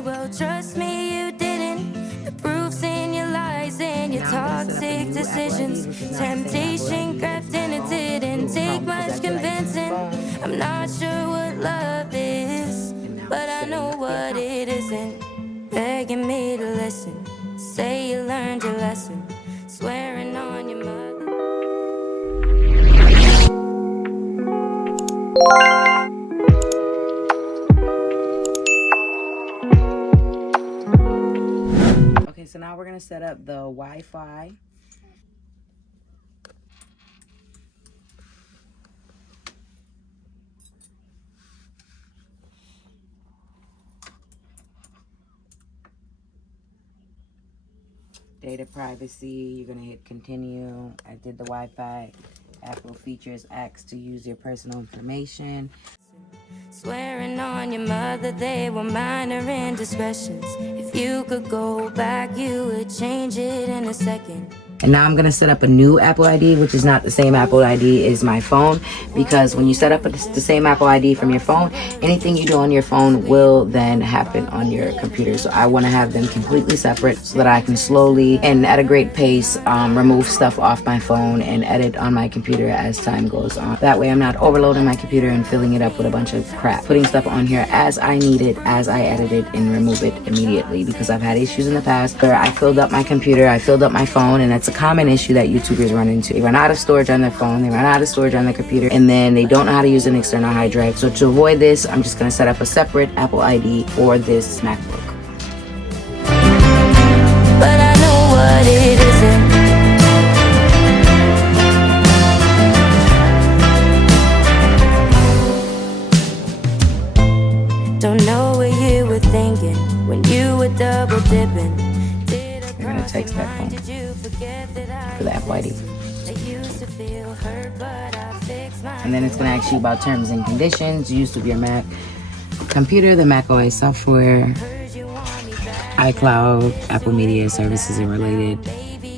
me, well, trust me, you didn't. The proof's in your lies and your toxic decisions. Temptation crept in, it didn't take much convincing. I'm not sure what love is, but I know what it isn't. Begging me to listen, say you learned your lesson, swearing on your mother. Okay, so now we're gonna set up the Wi-Fi. Data privacy, you're gonna hit continue. I did the Wi-Fi. Apple features acts to use your personal information. Swearing on your mother, they were minor indiscretions. If you could go back, you would change it in a second. And now I'm gonna set up a new Apple ID, which is not the same Apple ID as my phone, because when you set up the same Apple ID from your phone, anything you do on your phone will then happen on your computer. So I wanna have them completely separate so that I can slowly and at a great pace remove stuff off my phone and edit on my computer as time goes on. That way I'm not overloading my computer and filling it up with a bunch of crap. Putting stuff on here as I need it, as I edit it, and remove it immediately, because I've had issues in the past where I filled up my computer, I filled up my phone, and that's a common issue that YouTubers run into. They run out of storage on their phone, they run out of storage on their computer, and then they don't know how to use an external hard drive. So to avoid this, I'm just gonna set up a separate Apple ID for this MacBook. But I know what it isn't. Don't know what you were thinking when you were double dipping. You're gonna text that phone for the Apple ID. And then it's gonna ask you about terms and conditions, use of your Mac computer, the Mac OS software, iCloud, Apple Media services and related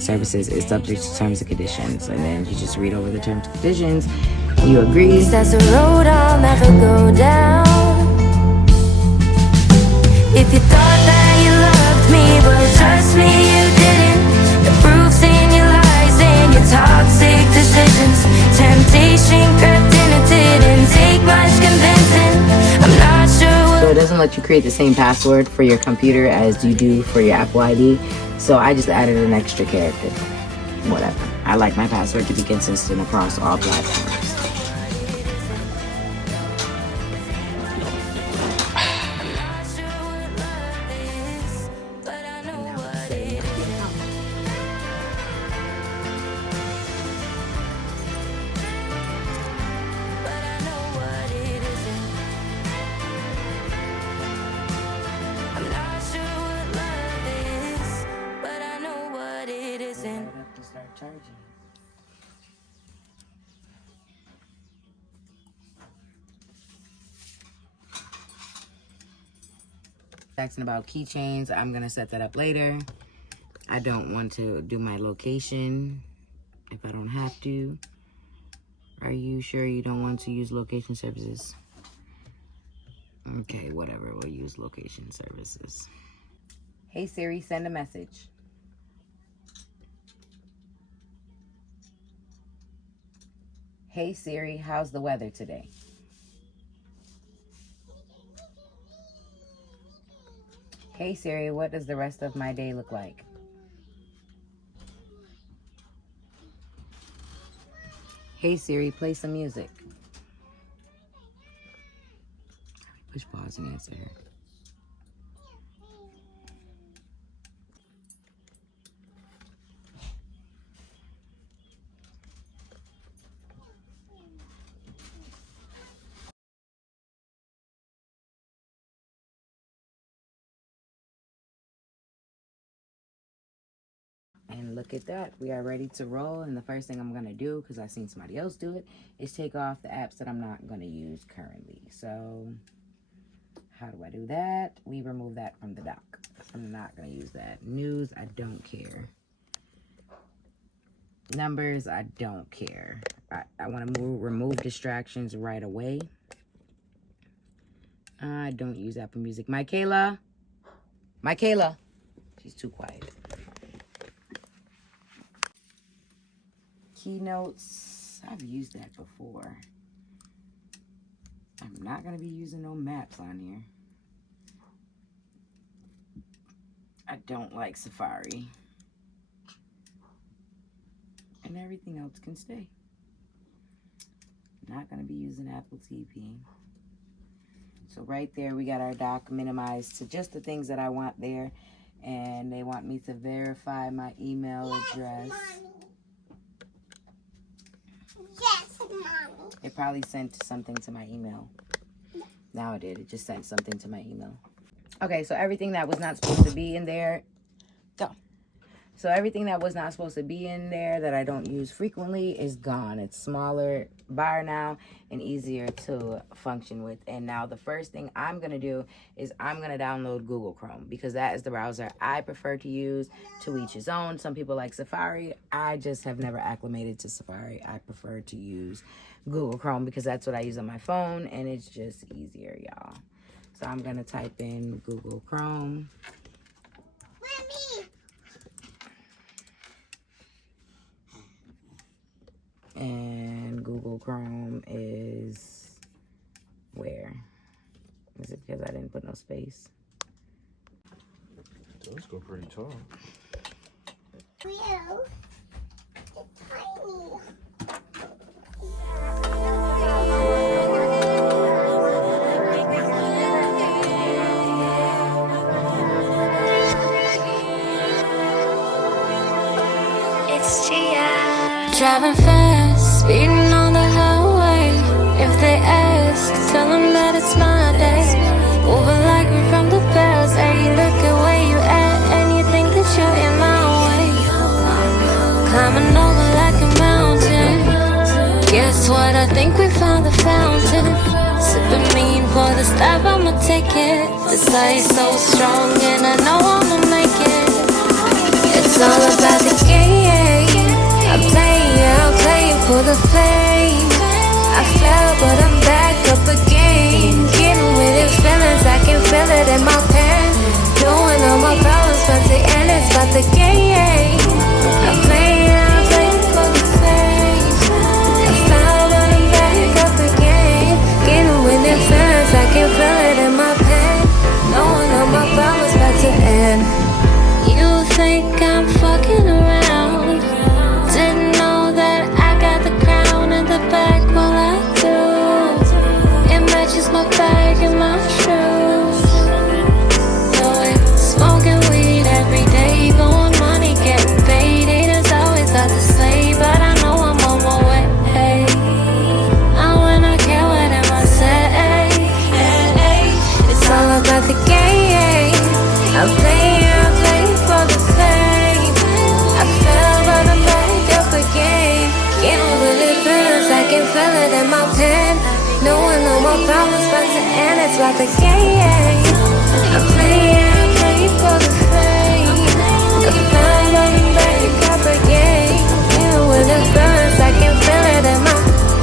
services is subject to terms and conditions. And then you just read over the terms and conditions. You agree. That's a road I'll never go down. If you thought that you loved me, well, trust me, you didn't. The proof's in your lies and your toxic decisions. Temptation crept in, it didn't take much convincing. I'm not sure. So it doesn't let you create the same password for your computer as you do for your Apple ID. So I just added an extra character. Whatever. I like my password to be consistent across all platforms. Start charging. Asking about keychains. I'm gonna set that up later. I don't want to do my location if I don't have to. Are you sure you don't want to use location services? Okay, whatever, we'll use location services. Hey Siri, send a message. Hey Siri, how's the weather today? Hey Siri, what does the rest of my day look like? Hey Siri, play some music. Push pause and answer her. And look at that, we are ready to roll. And the first thing I'm gonna do, because I've seen somebody else do it, is take off the apps that I'm not gonna use currently. So how do I do that? We remove that from the dock. I'm not gonna use that. News, I don't care. Numbers, I don't care. I wanna remove distractions right away. I don't use Apple Music. Michaela, Michaela. She's too quiet. Keynotes. I've used that before. I'm not going to be using no maps on here. I don't like Safari. And everything else can stay. Not going to be using Apple TV. So right there, we got our dock minimized to just the things that I want there. And they want me to verify my email address. Yes, Mommy. It probably sent something to my email. Now it did. It just sent something to my email. Okay, so everything that was not supposed to be in there. Go. So everything that was not supposed to be in there that I don't use frequently is gone. It's smaller bar now and easier to function with. And now the first thing I'm going to do is I'm going to download Google Chrome because that is the browser I prefer to use. To each his own. Some people like Safari. I just have never acclimated to Safari. I prefer to use Google Chrome because that's what I use on my phone and it's just easier, y'all. So I'm going to type in Google Chrome. Mommy. And Google Chrome is where? Is it because I didn't put no space? Those go pretty tall. Real. It's tiny. It's Gia. Driving fast, speeding on the highway. If they ask, tell them that it's my day. Moving like we're from the past. Hey, look at where you at, and you think that you're in my way. Climbing over like a mountain. Guess what? I think we found the fountain. Sipping mean for the stop, I'ma take it. This ice so strong, and I know I'ma make it. It's all about the game. I'm playing for the fame. I fell, but I'm back up again. Getting with it, feelings, I can feel it in my pen. Doing all my problems, but the end is about the game. I'm playing for the fame. I fell, but I'm back up again. Getting with it, feelings, I can feel it in my pen. Knowing all my problems about to end. You think I'm fucking around? Didn't know that I got the crown in the back. Well, I do. It matches my bag and my shoes. No, it's smoking weed every day. Going money, getting paid. Haters always got to say, but I know I'm on my way. I wanna care what I say. It's all about the game. I'm playing for the fame. I fell, but I'm back up again. Getting with it, feelings, I can feel it in my pen. Knowing all my problems about to end, it's about the game. I'm playing for the fame. I fell, but I'm back up again. Getting with it, feelings, I can feel it in my,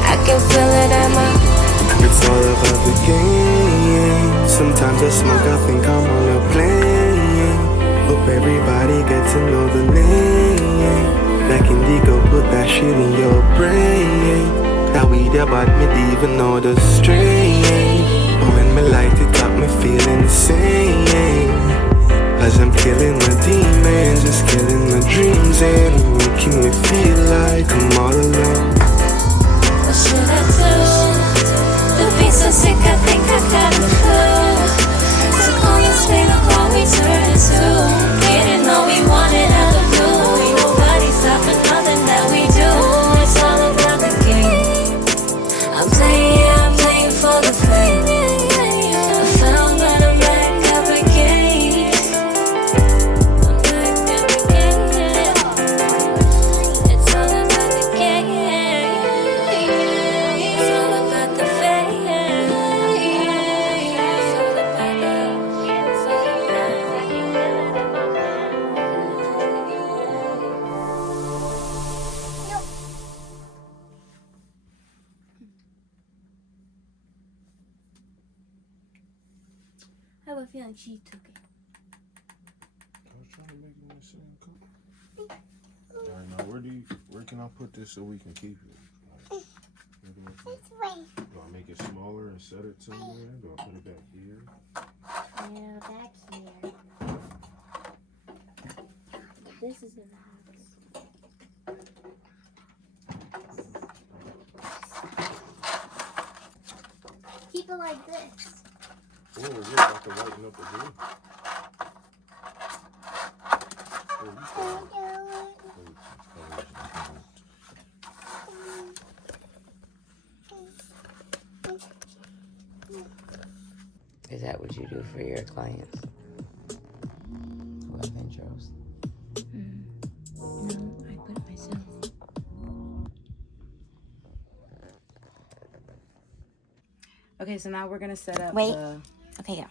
I can feel it in my. It's all about the game. Sometimes I smoke, I think I'm on a plane. Hope everybody gets to know the name. That indigo, put that shit in your brain. That weed about me, even know the strain. But when me light it up, me feeling insane. As I'm killing my demons, just killing my dreams and making me feel like I'm all alone. What should I do? The beat's so sick, I think I got a clue. So call us, baby, what we turn to. Didn't know we wanted out of blue. Ain't nobody stopping nothing that we do. It's all about the game. I'm playing for the fame. I found that I'm back up again. I'm back up again. It's all about the game. It's all about the fame. It's all about the, it's all I have a feeling she took it. making the same color. Alright, now where can I put this so we can keep it? Like, where do I put it? This way. Do I make it smaller and set it somewhere? Do I put it back here? Yeah, back here. This is in the house. Keep it like this. Oh, yeah, I can lighten up the blue. Oh, you start. Is that what you do for your clients? Who have intros? No, I put it myself. Okay, so now we're gonna set up Wait. the... Okay, yeah.